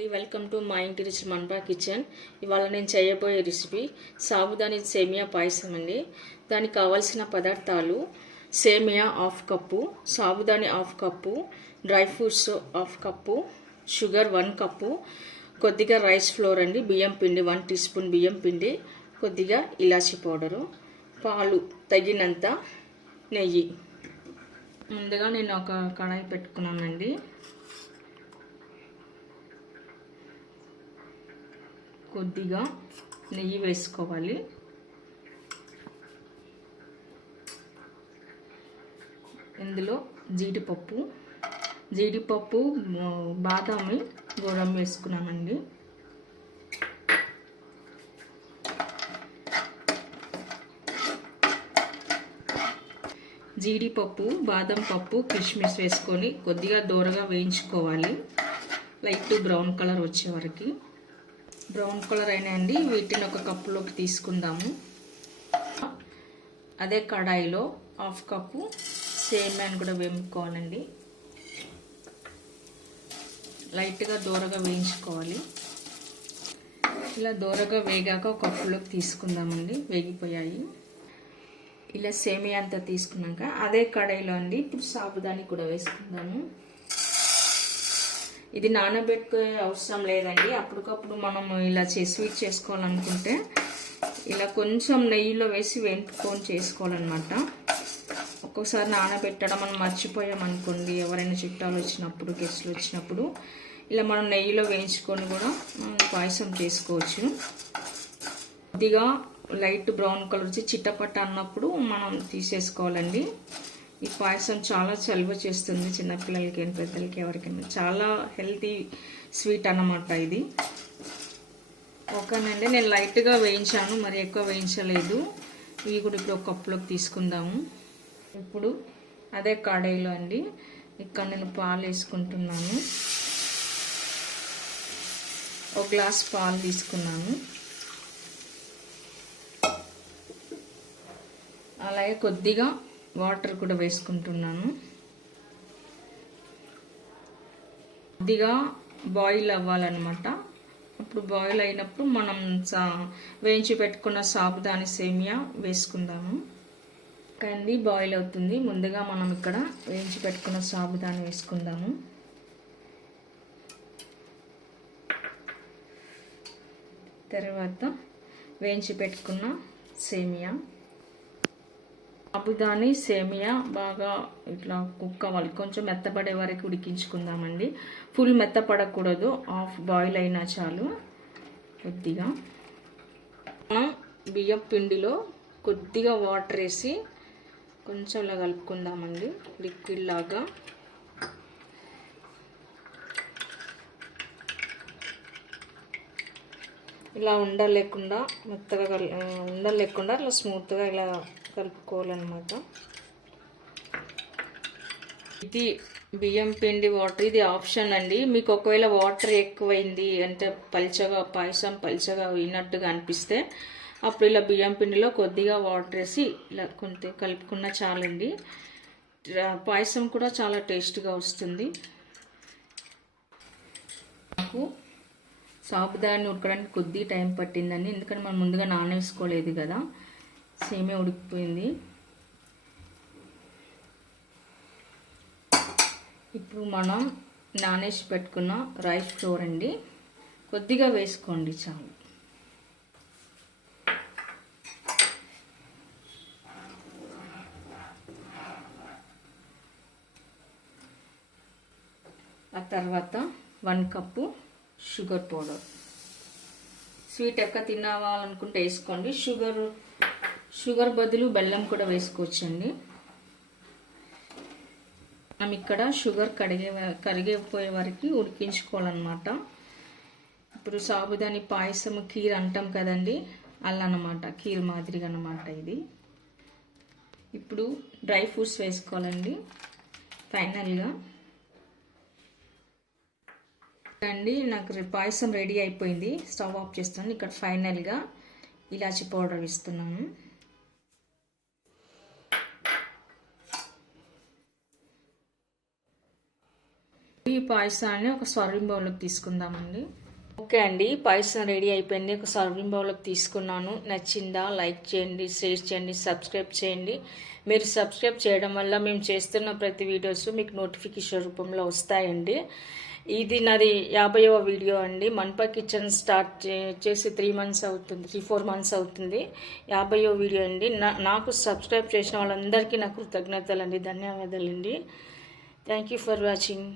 అండి, welcome to మా ఇంటి రుచి మన్పా కిచెన్. ఇవాళ నేను చేయబోయే రెసిపీ సాబుదాని సేమియా పాయసం అండి. దానికి కావాల్సిన పదార్థాలు: సేమియా half cup, సాబుదాని half cup, dry fruits half cup, sugar 1 cup, కొద్దిగా రైస్ ఫ్లోర్ అండి, బియ్యం పిండి 1 టీ స్పూన్ బియ్యం పిండి, కొద్దిగా ఇలాచీ పౌడరు, పాలు తగినంత, నెయ్యి. ముందుగా నేను ఒక కడాయి పెట్టుకున్నానండి. కొద్దిగా నెయ్యి వేసుకోవాలి. ఇందులో జీడిపప్పు బాదామి గోడం వేసుకున్నానండి. జీడిపప్పు, బాదం పప్పు, కిస్మిస్ వేసుకొని కొద్దిగా దూరగా వేయించుకోవాలి. లైట్ బ్రౌన్ కలర్ వచ్చే వరకు. బ్రౌన్ కలర్ అయినాయండి. వీటిని ఒక కప్పులోకి తీసుకుందాము. అదే కడాయిలో హాఫ్ కప్పు సేమియాని కూడా వేయించుకోవాలండి. లైట్గా దూరగా వేయించుకోవాలి. ఇలా దూరగా వేగాక ఒక కప్పులోకి తీసుకుందామండి. వేగిపోయాయి. ఇలా సేమియా అంతా తీసుకున్నాక అదే కడాయిలో అండి ఇప్పుడు సాబుదాని కూడా వేసుకుందాము. ఇది నానబెట్టుకునే అవసరం లేదండి. అప్పటికప్పుడు మనం ఇలా స్వీట్ చేసుకోవాలనుకుంటే ఇలా కొంచెం నెయ్యిలో వేసి వేయించుకొని చేసుకోవాలన్నమాట. ఒక్కొక్కసారి నానబెట్టడం మనం మర్చిపోయామనుకోండి, ఎవరైనా చుట్టాలు వచ్చినప్పుడు, గెస్ట్లు వచ్చినప్పుడు ఇలా మనం నెయ్యిలో వేయించుకొని కూడా పాయసం చేసుకోవచ్చు. కొద్దిగా లైట్ బ్రౌన్ కలర్ వచ్చి చిట్టపట్ట అన్నప్పుడు మనం తీసేసుకోవాలండి. ఈ పాయసం చాలా చలువ చేస్తుంది చిన్నపిల్లలకి, పెద్దలకి, ఎవరికైనా. చాలా హెల్తీ స్వీట్ అన్నమాట ఇది. ఓకేనండి, నేను లైట్గా వేయించాను, మరి ఎక్కువ వేయించలేదు. ఇవి కూడా ఇప్పుడు ఒక కప్పులోకి తీసుకుందాము. ఇప్పుడు అదే కడాయిలో అండి ఇక్కడ నేను పాలు వేసుకుంటున్నాను. ఒక గ్లాస్ పాలు తీసుకున్నాను. అలాగే కొద్దిగా వాటర్ కూడా వేసుకుంటున్నాను. కొద్దిగా బాయిల్ అవ్వాలన్నమాట. అప్పుడు బాయిల్ అయినప్పుడు మనం వేయించి పెట్టుకున్న సాబుదాని సేమియా వేసుకుందాము. కండి బాయిల్ అవుతుంది. ముందుగా మనం ఇక్కడ వేయించి పెట్టుకున్న సాబుదాని వేసుకుందాము. తర్వాత వేయించి పెట్టుకున్న సేమియా. సాబుదాని సేమియా బాగా ఇట్లా కుక్ అవ్వాలి. కొంచెం మెత్తపడే వరకు ఉడికించుకుందామండి. ఫుల్ మెత్తపడకూడదు, హాఫ్ బాయిల్ అయినా చాలు. కొద్దిగా మనం బియ్యం పిండిలో కొద్దిగా వాటర్ వేసి కొంచెం ఇలా కలుపుకుందామండి, లిక్విడ్ లాగా. ఇలా ఉండలేకుండా మెత్తగా ఉండలేకుండా ఇలా స్మూత్గా ఇలా కలుపుకోవాలన్నమాట. ఇది బియ్యం పిండి వాటర్, ఇది ఆప్షన్ అండి. మీకు ఒకవేళ వాటర్ ఎక్కువైంది అంటే పల్చగా పాయసం పల్చగా అయినట్టుగా అనిపిస్తే అప్పుడు ఇలా బియ్యం పిండిలో కొద్దిగా వాటర్ వేసి ఇలా కొంత కలుపుకున్నా చాలండి. పాయసం కూడా చాలా టేస్ట్గా వస్తుంది. నాకు సాబుదాన్ని ఉడకడానికి కొద్ది టైం పట్టిందండి, ఎందుకంటే మనం ముందుగా నానేసుకోలేదు కదా. సేమియా ఉడికిపోయింది. ఇప్పుడు మనం నానేసి పెట్టుకున్న రైస్ ఫ్లోర్ అండి కొద్దిగా వేసుకోండి చాలు. ఆ తర్వాత 1 కప్పు షుగర్ పౌడర్. స్వీట్ ఎక్కువ తినాలనుకుంటే వేసుకోండి. షుగర్ బదులు బెల్లం కూడా వేసుకోవచ్చండి. మనం ఇక్కడ షుగర్ కరిగిపోయే వరకు ఉడికించుకోవాలన్నమాట. ఇప్పుడు సాబుదాని పాయసం కీర్ అంటాం కదండి, అలా అన్నమాట, కీర్ మాదిరిగా అన్నమాట ఇది. ఇప్పుడు డ్రై ఫ్రూట్స్ వేసుకోవాలండి ఫైనల్గా. అండి నాకు పాయసం రెడీ అయిపోయింది. స్టవ్ ఆఫ్ చేస్తాను. ఇక్కడ ఫైనల్గా ఇలాచీ పౌడర్ ఇస్తున్నాను. ఈ పాయసాన్ని ఒక సర్వింగ్ బౌల్లోకి తీసుకుందామండి. ఓకే అండి, పాయసం రెడీ అయిపోయింది. ఒక సర్వింగ్ బౌల్లోకి తీసుకున్నాను. నచ్చిందా? లైక్ చేయండి, షేర్ చేయండి, సబ్స్క్రైబ్ చేయండి. మీరు సబ్స్క్రైబ్ చేయడం వల్ల మేము చేస్తున్న ప్రతి వీడియోస్ మీకు నోటిఫికేషన్ రూపంలో వస్తాయండి. ఇది నాది 50వ వీడియో అండి. మన్పా కిచెన్ స్టార్ట్ చేసి 3-4 మంత్స్ అవుతుంది. 50వ వీడియో అండి. నాకు సబ్స్క్రైబ్ చేసిన వాళ్ళందరికీ నా కృతజ్ఞతలు అండి, ధన్యవాదాలండి. Thank you for watching.